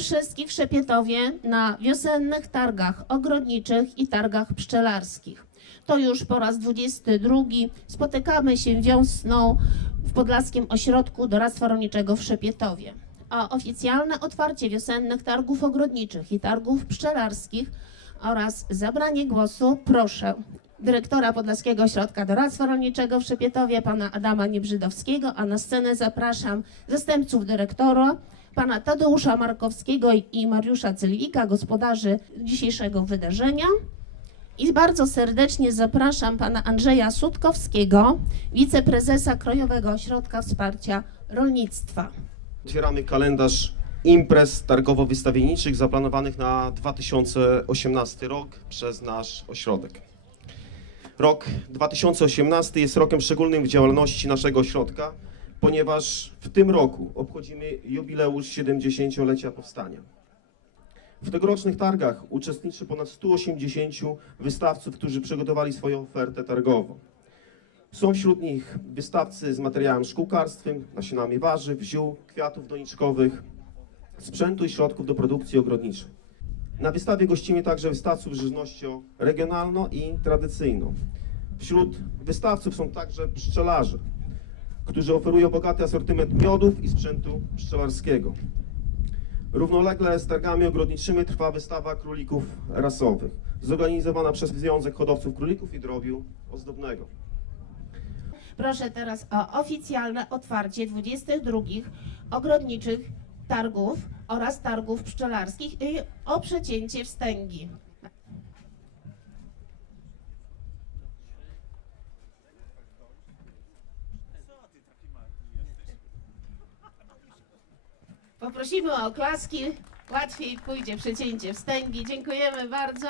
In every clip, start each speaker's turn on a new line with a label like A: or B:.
A: wszystkich w Szepietowie na wiosennych targach ogrodniczych i targach pszczelarskich. To już po raz 22 spotykamy się wiosną w Podlaskim Ośrodku Doradztwa Rolniczego w Szepietowie. A oficjalne otwarcie wiosennych targów ogrodniczych i targów pszczelarskich oraz zabranie głosu proszę dyrektora Podlaskiego Ośrodka Doradztwa Rolniczego w Szepietowie, pana Adama Niebrzydowskiego, a na scenę zapraszam zastępców dyrektora, pana Tadeusza Markowskiego i Mariusza Cylwika, gospodarzy dzisiejszego wydarzenia. I bardzo serdecznie zapraszam pana Andrzeja Sutkowskiego, wiceprezesa Krajowego Ośrodka Wsparcia Rolnictwa.
B: Otwieramy kalendarz imprez targowo-wystawienniczych zaplanowanych na 2018 rok przez nasz ośrodek. Rok 2018 jest rokiem szczególnym w działalności naszego ośrodka, ponieważ w tym roku obchodzimy jubileusz 70-lecia powstania. W tegorocznych targach uczestniczy ponad 180 wystawców, którzy przygotowali swoją ofertę targową. Są wśród nich wystawcy z materiałem szkółkarstwem, nasionami warzyw, ziół, kwiatów doniczkowych, sprzętu i środków do produkcji ogrodniczej. Na wystawie gościmy także wystawców z żywnością regionalną i tradycyjną. Wśród wystawców są także pszczelarze, którzy oferują bogaty asortyment miodów i sprzętu pszczelarskiego. Równolegle z targami ogrodniczymi trwa wystawa królików rasowych, zorganizowana przez Związek Hodowców Królików i Drobiu Ozdobnego.
A: Proszę teraz o oficjalne otwarcie 22 ogrodniczych targów oraz targów pszczelarskich i o przecięcie wstęgi. Poprosimy o oklaski. Łatwiej pójdzie przecięcie wstęgi. Dziękujemy bardzo.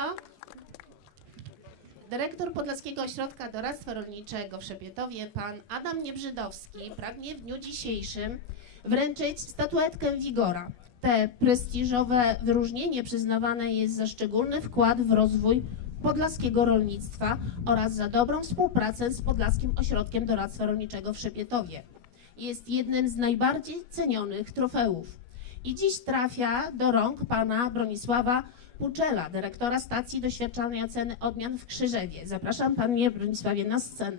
A: Dyrektor Podlaskiego Ośrodka Doradztwa Rolniczego w Szepietowie, pan Adam Niebrzydowski, pragnie w dniu dzisiejszym wręczyć statuetkę Wigora. Te prestiżowe wyróżnienie przyznawane jest za szczególny wkład w rozwój podlaskiego rolnictwa oraz za dobrą współpracę z Podlaskim Ośrodkiem Doradztwa Rolniczego w Szepietowie. Jest jednym z najbardziej cenionych trofeów i dziś trafia do rąk pana Bronisława Puczela, dyrektora stacji doświadczalnej oceny odmian w Krzyżewie. Zapraszam panie Bronisławie na scenę.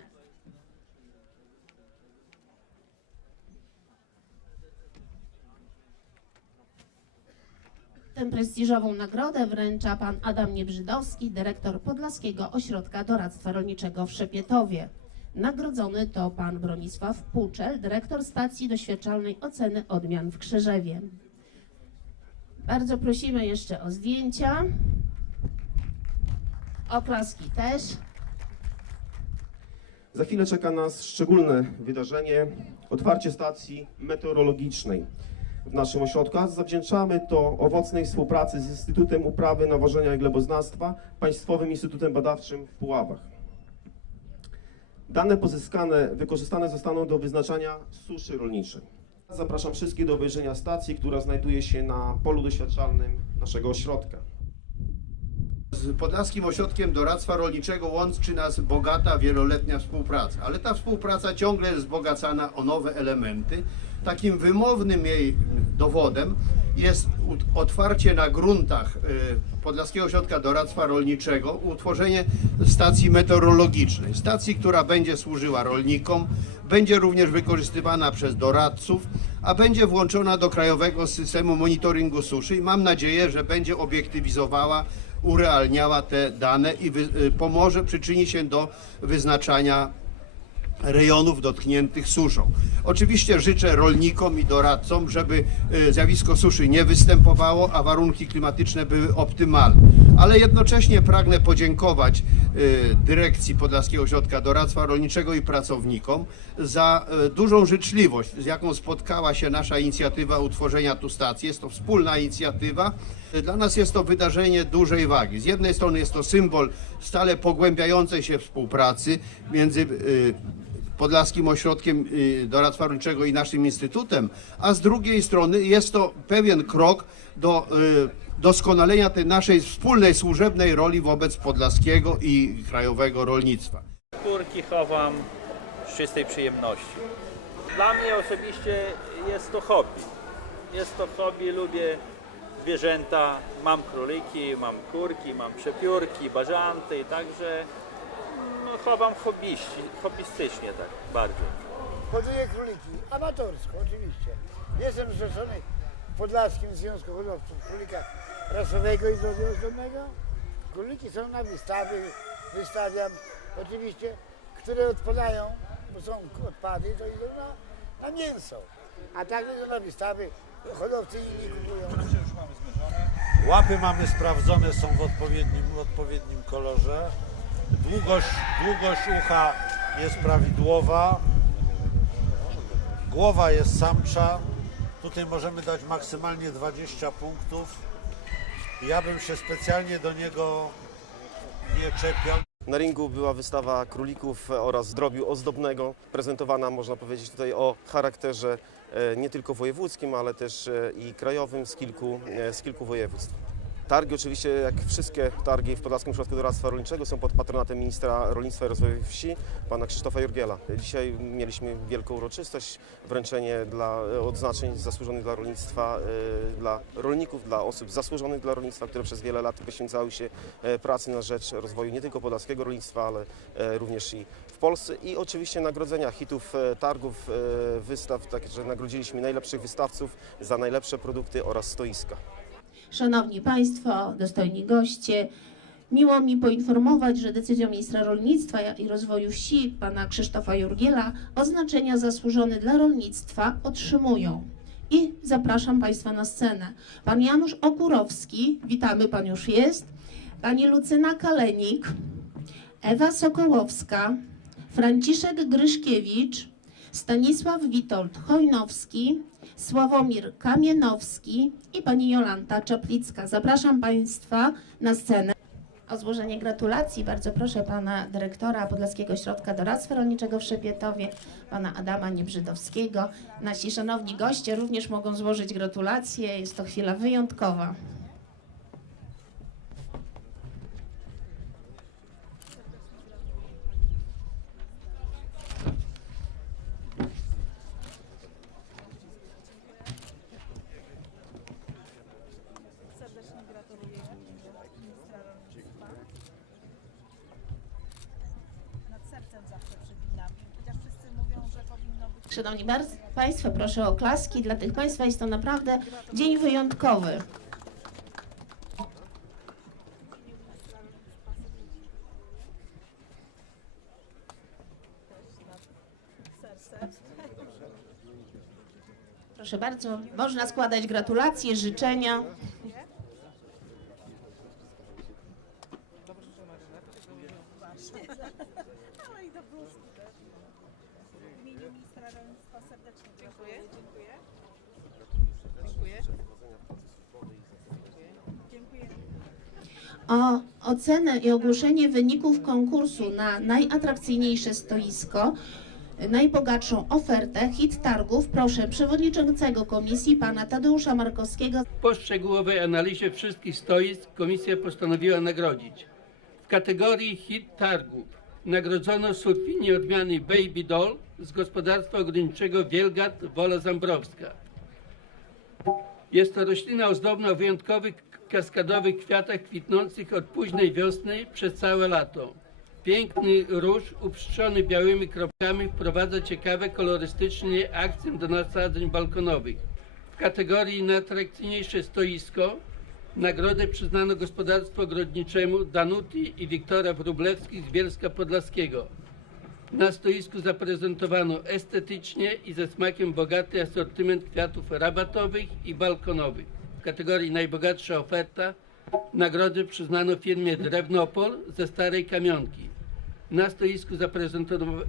A: Tę prestiżową nagrodę wręcza pan Adam Niebrzydowski, dyrektor Podlaskiego Ośrodka Doradztwa Rolniczego w Szepietowie. Nagrodzony to pan Bronisław Puczel, dyrektor stacji doświadczalnej oceny odmian w Krzyżewie. Bardzo prosimy jeszcze o zdjęcia. Oklaski też.
B: Za chwilę czeka nas szczególne wydarzenie otwarcie stacji meteorologicznej w naszym ośrodku. Zawdzięczamy to owocnej współpracy z Instytutem Uprawy, Nawożenia i Gleboznawstwa, Państwowym Instytutem Badawczym w Puławach. Dane pozyskane wykorzystane zostaną do wyznaczania suszy rolniczej. Zapraszam wszystkich do obejrzenia stacji, która znajduje się na polu doświadczalnym naszego ośrodka.
C: Z Podlaskim Ośrodkiem Doradztwa Rolniczego łączy nas bogata, wieloletnia współpraca, ale ta współpraca ciągle jest wzbogacana o nowe elementy. Takim wymownym jej dowodem jest otwarcie na gruntach y, Podlaskiego Ośrodka Doradztwa Rolniczego utworzenie stacji meteorologicznej. Stacji, która będzie służyła rolnikom, będzie również wykorzystywana przez doradców, a będzie włączona do krajowego systemu monitoringu suszy i mam nadzieję, że będzie obiektywizowała urealniała te dane i y, pomoże, przyczyni się do wyznaczania rejonów dotkniętych suszą. Oczywiście życzę rolnikom i doradcom, żeby y, zjawisko suszy nie występowało, a warunki klimatyczne były optymalne. Ale jednocześnie pragnę podziękować y, dyrekcji Podlaskiego Ośrodka Doradztwa Rolniczego i pracownikom za y, dużą życzliwość, z jaką spotkała się nasza inicjatywa utworzenia tu stacji. Jest to wspólna inicjatywa. Dla nas jest to wydarzenie dużej wagi. Z jednej strony jest to symbol stale pogłębiającej się współpracy między Podlaskim Ośrodkiem y, Doradztwa Rolniczego i naszym Instytutem, a z drugiej strony jest to pewien krok do y, doskonalenia tej naszej wspólnej służebnej roli wobec podlaskiego i krajowego rolnictwa.
D: Kurki chowam z czystej przyjemności. Dla mnie osobiście jest to hobby. Jest to hobby, lubię zwierzęta. Mam króliki, mam kurki, mam przepiórki, bażanty, także no, chowam hobbyści, hobbystycznie tak bardziej.
E: Hoduję króliki, amatorsko oczywiście. Jestem zrzeszony w Podlaskim Związku Hodowców Królika Rasowego i Drobnoozdobnego. Króliki są na wystawy, wystawiam oczywiście, które odpadają, bo są odpady, to idą na, na mięso. A tak idą na wystawy, hodowcy inni kupują.
F: Łapy mamy sprawdzone, są w odpowiednim, w odpowiednim kolorze. Długość, długość ucha jest prawidłowa. Głowa jest samcza. Tutaj możemy dać maksymalnie 20 punktów. Ja bym się specjalnie do niego nie czepiał.
B: Na ringu była wystawa królików oraz drobiu ozdobnego, prezentowana można powiedzieć tutaj o charakterze e, nie tylko wojewódzkim, ale też e, i krajowym z kilku, e, z kilku województw. Targi oczywiście, jak wszystkie targi w Podlaskim Ośrodku Doradztwa Rolniczego są pod patronatem ministra rolnictwa i rozwoju wsi, pana Krzysztofa Jurgiela. Dzisiaj mieliśmy wielką uroczystość, wręczenie dla odznaczeń zasłużonych dla rolnictwa, e, dla rolników, dla osób zasłużonych dla rolnictwa, które przez wiele lat poświęcały się e, pracy na rzecz rozwoju nie tylko podlaskiego rolnictwa, ale e, również i w Polsce i oczywiście nagrodzenia hitów e, targów, wystaw, także nagrodziliśmy najlepszych wystawców za najlepsze produkty oraz stoiska.
A: Szanowni Państwo, dostojni goście, miło mi poinformować, że decyzją ministra rolnictwa i rozwoju wsi, pana Krzysztofa Jurgiela, oznaczenia zasłużone dla rolnictwa otrzymują. I zapraszam Państwa na scenę. Pan Janusz Okurowski, witamy, Pan już jest. Pani Lucyna Kalenik, Ewa Sokołowska, Franciszek Gryszkiewicz, Stanisław Witold Chojnowski, Sławomir Kamienowski i pani Jolanta Czaplicka. Zapraszam Państwa na scenę. O złożenie gratulacji bardzo proszę pana dyrektora Podlaskiego Ośrodka Doradztwa Rolniczego w Szepietowie, pana Adama Niebrzydowskiego. Nasi szanowni goście również mogą złożyć gratulacje. Jest to chwila wyjątkowa. Szanowni bardzo Państwo, proszę o klaski. Dla tych Państwa jest to naprawdę dzień wyjątkowy.
G: serce.
A: Proszę bardzo, można składać gratulacje, życzenia.
G: Ale i do bluzki też. W imieniu ministra rolnictwa serdecznie dziękuję. Dziękuję. Dziękuję. Dziękuję.
A: o ocenę i ogłoszenie wyników konkursu na najatrakcyjniejsze stoisko, najbogatszą ofertę hit targów proszę przewodniczącego komisji pana Tadeusza Markowskiego.
H: Po szczegółowej analizie wszystkich stoisk komisja postanowiła nagrodzić. W kategorii hit targów nagrodzono surfinię odmiany Baby Doll z gospodarstwa ogrodniczego Wielgat Wola Zambrowska. Jest to roślina ozdobna o wyjątkowych kaskadowych kwiatach kwitnących od późnej wiosny przez całe lato. Piękny róż upstrzony białymi kropkami wprowadza ciekawe kolorystycznie akcent do nasadzeń balkonowych. W kategorii najatrakcyjniejsze stoisko nagrodę przyznano gospodarstwu ogrodniczemu Danuti i Wiktora Wróblewskich z Bielska Podlaskiego. Na stoisku zaprezentowano estetycznie i ze smakiem bogaty asortyment kwiatów rabatowych i balkonowych. W kategorii najbogatsza oferta nagrody przyznano firmie Drewnopol ze Starej Kamionki. Na stoisku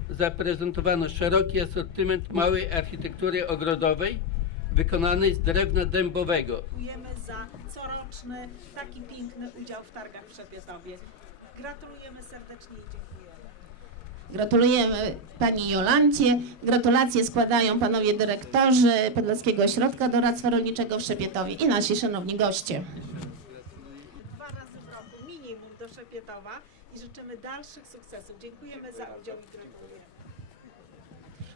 H: zaprezentowano szeroki asortyment małej architektury ogrodowej wykonanej z drewna dębowego.
G: Dziękujemy za coroczny, taki piękny udział w targach w Szepietowie. Gratulujemy serdecznie i dziękujemy.
A: Gratulujemy pani Jolancie. Gratulacje składają panowie dyrektorzy Podlaskiego Ośrodka Doradztwa Rolniczego w Szepietowie i nasi szanowni goście.
G: Dwa razy w roku minimum do Szepietowa i życzymy dalszych sukcesów. Dziękujemy za udział i gratulujemy.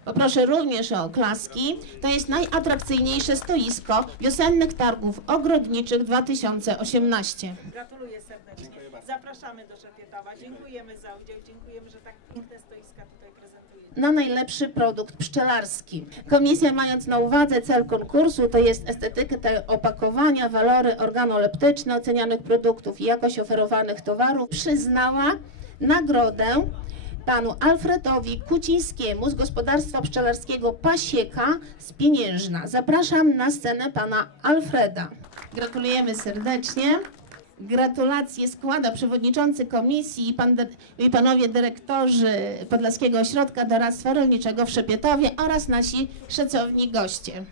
A: Poproszę również o oklaski. To jest najatrakcyjniejsze stoisko wiosennych targów ogrodniczych 2018.
G: Gratuluję serdecznie. Zapraszamy do Szepietowa. Dziękujemy za udział. Dziękujemy, że tak piękne stoiska tutaj prezentujecie.
A: na najlepszy produkt pszczelarski. Komisja, mając na uwadze cel konkursu, to jest estetykę te opakowania, walory organoleptyczne ocenianych produktów i jakość oferowanych towarów, przyznała nagrodę panu Alfredowi Kucińskiemu z gospodarstwa pszczelarskiego Pasieka z Pieniężna. Zapraszam na scenę pana Alfreda. Gratulujemy serdecznie. Gratulacje składa przewodniczący komisji i, pan, i panowie dyrektorzy Podlaskiego Ośrodka Doradztwa Rolniczego w Szepietowie oraz nasi szacowni goście.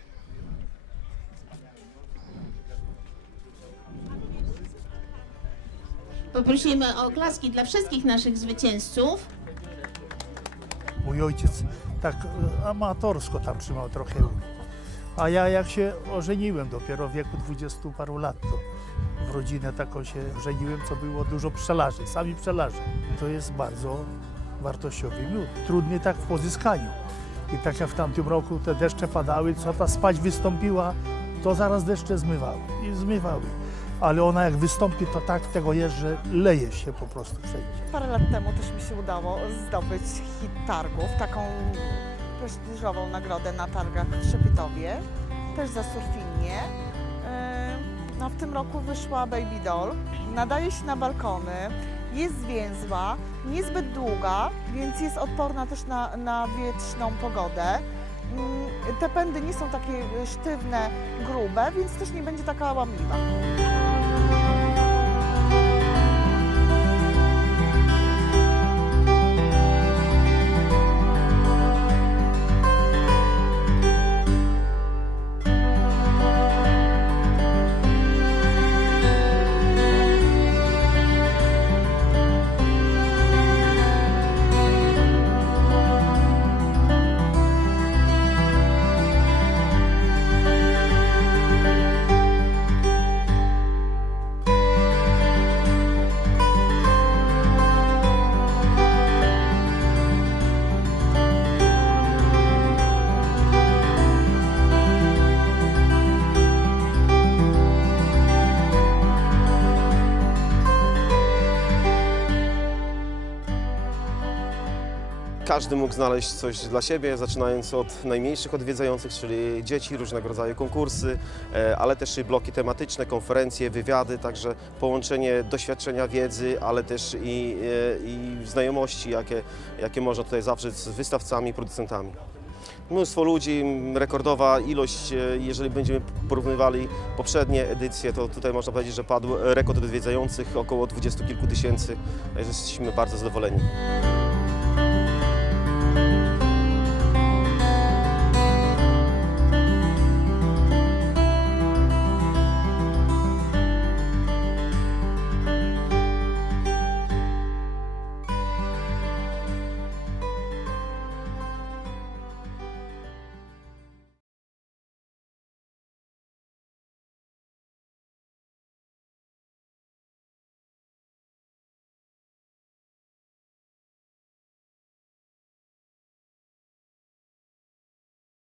A: Poprosimy o oklaski dla wszystkich naszych zwycięzców.
I: Mój ojciec tak e, amatorsko tam trzymał trochę uli. A ja jak się ożeniłem dopiero w wieku dwudziestu paru lat, to w rodzinę taką się żeniłem, co było dużo pszczelarzy, sami pszczelarze. To jest bardzo wartościowy miód, trudny tak w pozyskaniu. I tak jak w tamtym roku te deszcze padały, co ta spać wystąpiła, to zaraz deszcze zmywały i zmywały. Ale ona jak wystąpi, to tak tego jest, że leje się po prostu wszędzie.
J: Parę lat temu też mi się udało zdobyć hit targów, taką prestiżową nagrodę na targach w Szepietowie, też za surfingnie. Yy, No, w tym roku wyszła Baby Doll, nadaje się na balkony, jest zwięzła, niezbyt długa, więc jest odporna też na, na wietrzną pogodę. Yy, Te pędy nie są takie sztywne, grube, więc też nie będzie taka łamliwa.
B: Każdy mógł znaleźć coś dla siebie, zaczynając od najmniejszych odwiedzających, czyli dzieci, różnego rodzaju konkursy, e, ale też i bloki tematyczne, konferencje, wywiady, także połączenie doświadczenia wiedzy, ale też i, e, i znajomości, jakie, jakie można tutaj zawrzeć z wystawcami, producentami. Mnóstwo ludzi, rekordowa ilość, e, jeżeli będziemy porównywali poprzednie edycje, to tutaj można powiedzieć, że padł rekord odwiedzających, około dwudziestu kilku tysięcy, jesteśmy bardzo zadowoleni.